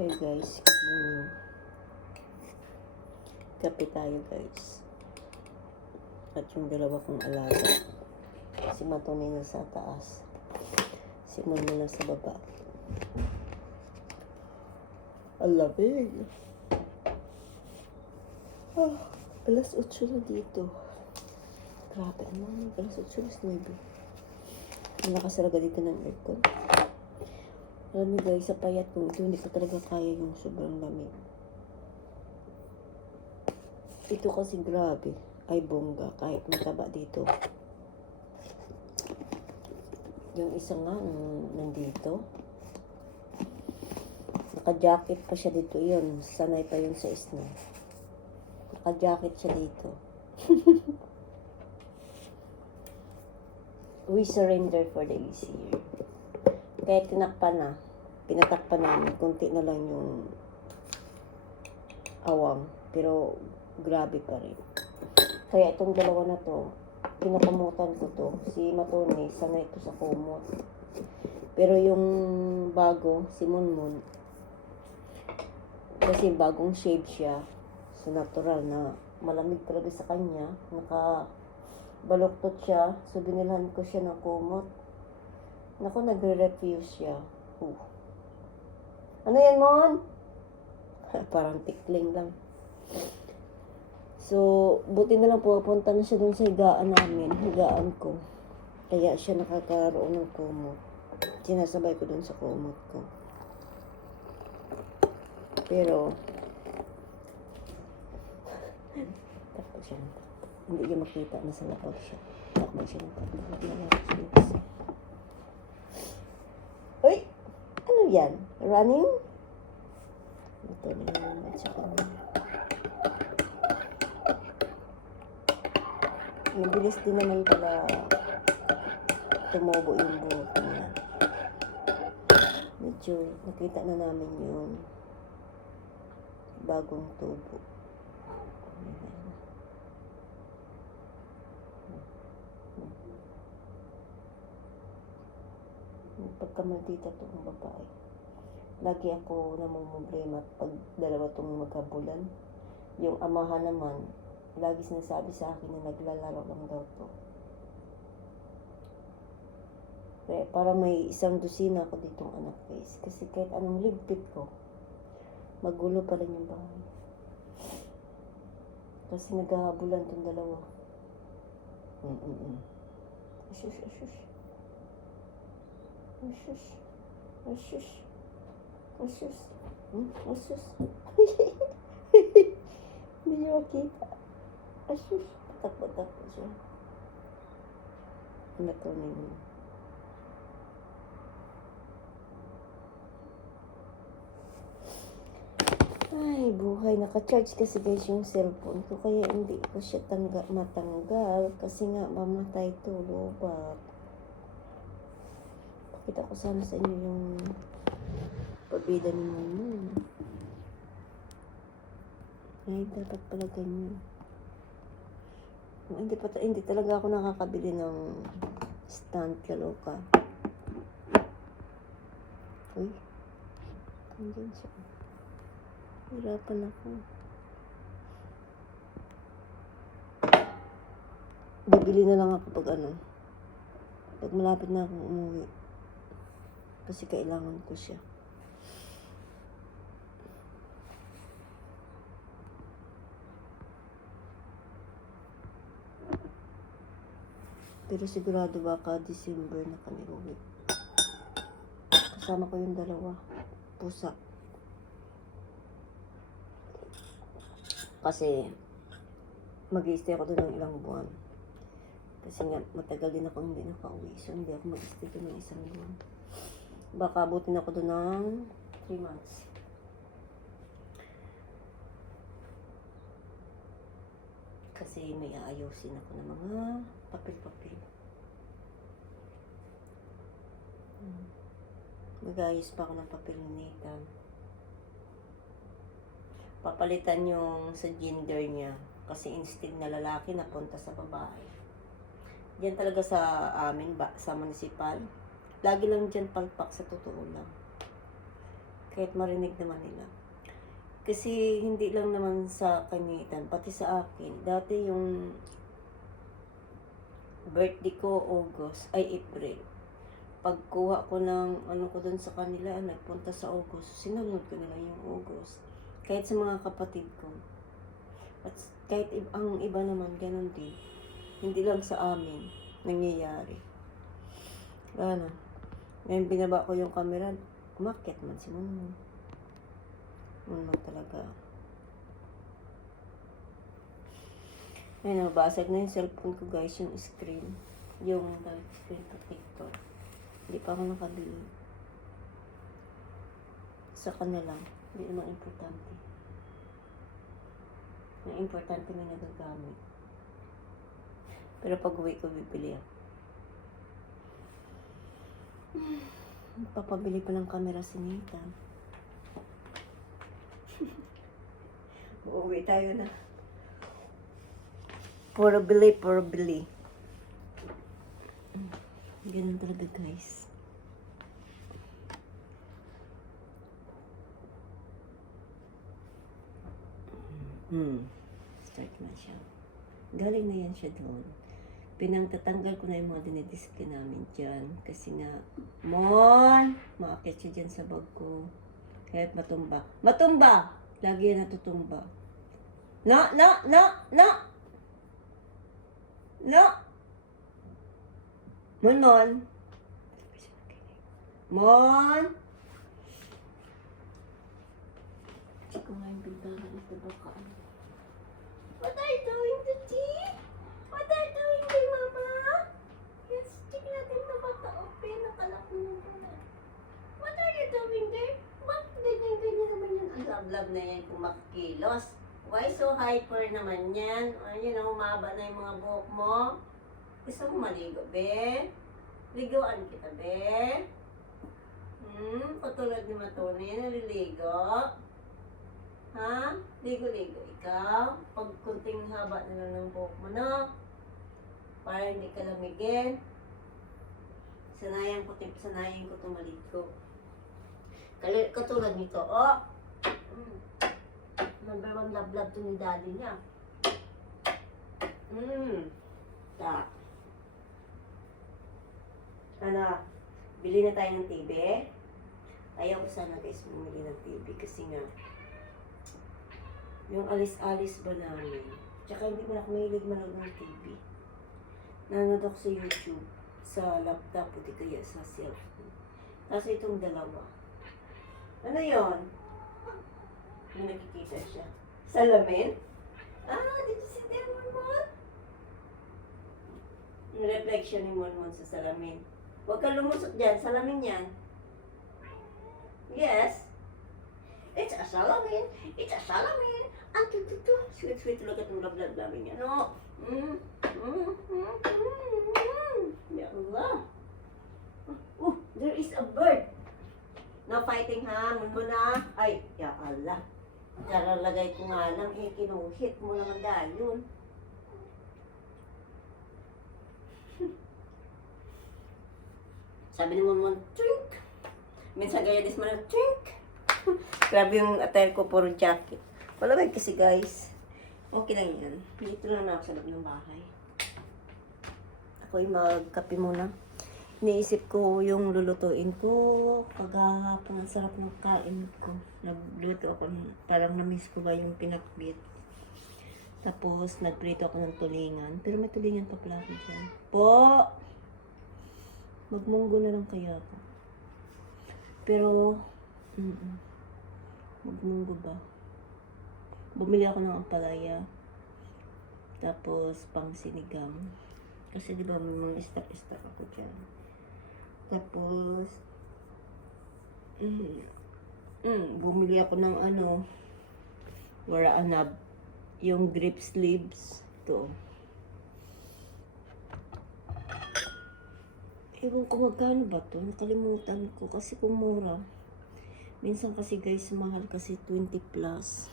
Hey guys, good morning. Kape tayo guys. At yung dalawa kong alaga. Si Matoni na sa taas. Si Mama na sa baba. Ang lamig. Alas 8 na dito. Grabe naman. Alas 8 na 9. Ang lakas talaga dito ng aircon. Alam niyo guys, sa payat kong ito, hindi ko talaga kaya yung sobrang lamig. Ito kasi grabe. Ay bongga, kahit mataba dito. Yung isa nga, nandito. Naka-jacket pa siya dito yun. Sanay pa yun sa snow. Naka-jacket siya dito. We surrender for the easy year. Kaya pinatakpan namin, kunti na lang yung awang, pero grabe pa rin. Kaya itong dalawa na to, pinakamutan ko to, si Matoni, sanay ito sa kumot. Pero yung bago, si Munmun, kasi bagong shave siya, so natural na malamig talaga sa kanya, nakabaluktot siya, so binilhan ko siya ng kumot. Naku, nagre-refuse siya. Ano yan, Mon? Parang tikling lang. So, buti na lang pupunta na siya dun sa higaan namin. Higaan ko. Kaya siya nakakaroon ng kumot. Sinasabay ko dun sa kumot ko. Pero, takbo siya ng takbo. Hindi niya makita na sa lapag siya. Takbo siya ng takbo. Uy! Ano yan? Running? Ito na yun. At saka mabilis din naman pala tumubo yung buhok niya. Medyo nakita na namin yung bagong tubo. Pagkamaldita itong babae. Lagi ako namumblema pag dalawa itong magkabulan. Yung amahan naman, lagi sinasabi sa akin na naglalaro lang daw to. Kaya para may isang dosina ako ditong anak guys. Kasi kahit anong ligpit ko, magulo pa rin yung bahay. Kasi naghahabulan itong dalawa. Ashush, ashush. Ashush. Ashush. Ashush. Ashush. Hindi niyo makita. Ashush. Takbo-takbo siya. Natunin niyo. Ay, buhay. Naka-charge kasi guys yung cellphone ko. Kaya hindi ko siya matanggal. Kasi nga, mamatay to. Lobat. Pakita ko sana sa inyo yung pabida ni Munmun. Ay, dapat pala ganyan. Hindi talaga ako nakakabili ng stand, kaloka. Uy, andyan siya. Hirapan ako. Bibili na lang ako pag malapit na akong umuwi. Kasi kailangan ko siya. Pero sigurado baka December na kami uwi. Kasama ko yung dalawa. Pusa. Kasi mag-i-stay ako doon ng ilang buwan. Kasi nga matagal din ako hindi nakauwi. So hindi ako mag-i-stay doon ng isang buwan. Baka abutin ako doon ng 3 months. Kasi may aayusin ako ng mga papel-papel. Mag-aayos pa ako ng papel ni Nathan. Papalitan yung sa gender niya. Kasi instead na lalaki, napunta sa babae. Diyan talaga sa amin, sa municipal. Lagi lang dyan palpak sa totoo lang. kahit marinig naman nila. Kasi hindi lang naman sa kanitan, pati sa akin. Dati yung birthday ko, April. Pagkuha ko ng ano ko dun sa kanila, nagpunta sa August. Sinunod ko nila yung August. Kahit sa mga kapatid ko. At kahit ang iba naman, ganun din. Hindi lang sa amin nangyayari. Ano, ngayon binaba ko yung camera, umakyat man si Munmon. Munmon talaga. Ayun, nabasag na yung cellphone ko guys, yung screen. Yung screen protector. Hindi pa ako nakabili. Saka na lang. Hindi naman importante. Ang importante may nagagamit. Pero pag uwi ko, bibili ako. Papabili pa ng camera si Nathan. Uuwi tayo na. Puro bili. Ganun talaga guys. Start na siya. Galing na yan siya doon. Pinangtatanggal ko na yung mga dinidisplay namin dyan. Kasi nga, maakit siya dyan sa bag ko. Kahit matumba. Matumba! Lagi yan natutumba. No! Mon! Check ko nga yung bintana nito baka ano. What are you doing, Tuchi? What are you doing, kay Mama? Yes, check natin na baka open. Nakalak mo na. What are you doing there? Bakit ganyan naman yan? Ang love na yan kung makikilos. Why so hyper naman yan? Ayun, humaba na yung mga buhok mo. Gusto mo maligo, be? Ligoan kita, be? Patulad ni Matoni, naliligo. Ha? Ligo-ligo ikaw. Pag kunting haba na lang ng buhok mo, no? Para hindi ka lamigin. Sanayan ko tumaligo. Katulad nito, oh. Number 1 love to ni daddy niya. Tak. Ano, bili na tayo ng TV. Ayaw ko sana guys bumili ng TV kasi nga yung alis-alis ba namin. Tsaka hindi ko na mahilig manood ng TV. Nanonood ako sa YouTube, sa laptop, o di kaya sa cellphone. Tapos itong dalawa. Ano yon? May nakikita siya. Salamin? Dito si Monmon. Yung reflection ni Monmon sa salamin. Huwag kang lumusot dyan. Salamin yan. Yes. It's a salamin. It's a salamin. Tututu. Sweet look at yung love niya. No. Ya Allah. There is a bird. No fighting ha. Munmon na. Ay, ya Allah. Karalagay ko nga lang, kinuhit mo naman dahil yun. Sabi ni Monmon, trink! Minsan gaya dis mo na, trink! Grabe yung attire ko, puro jacket. Malamig kasi guys. Okay lang yan. Dito lang na ako sa loob ng bahay. Ako'y magkape muna. Iniisip ko yung lulutuin ko. Paghahapon, ang sarap ng kain ko. Nagluto ako, parang na-miss ko ba yung pinakbit. Tapos, nagprito ako ng tulingan. Pero may tulingan pa pala ako dyan. Po! Magmunggo na lang kaya ako. Pero, magmunggo ba? Bumili ako ng ampalaya. Tapos, pang sinigang. Kasi di ba may mga stock ako dyan. Tapos, bumili ako ng wara anab. Yung grip sleeves. Ito. Ewan ko magkano ba to? Nakalimutan ko kasi kung mura. Minsan kasi guys, mahal kasi 20 plus.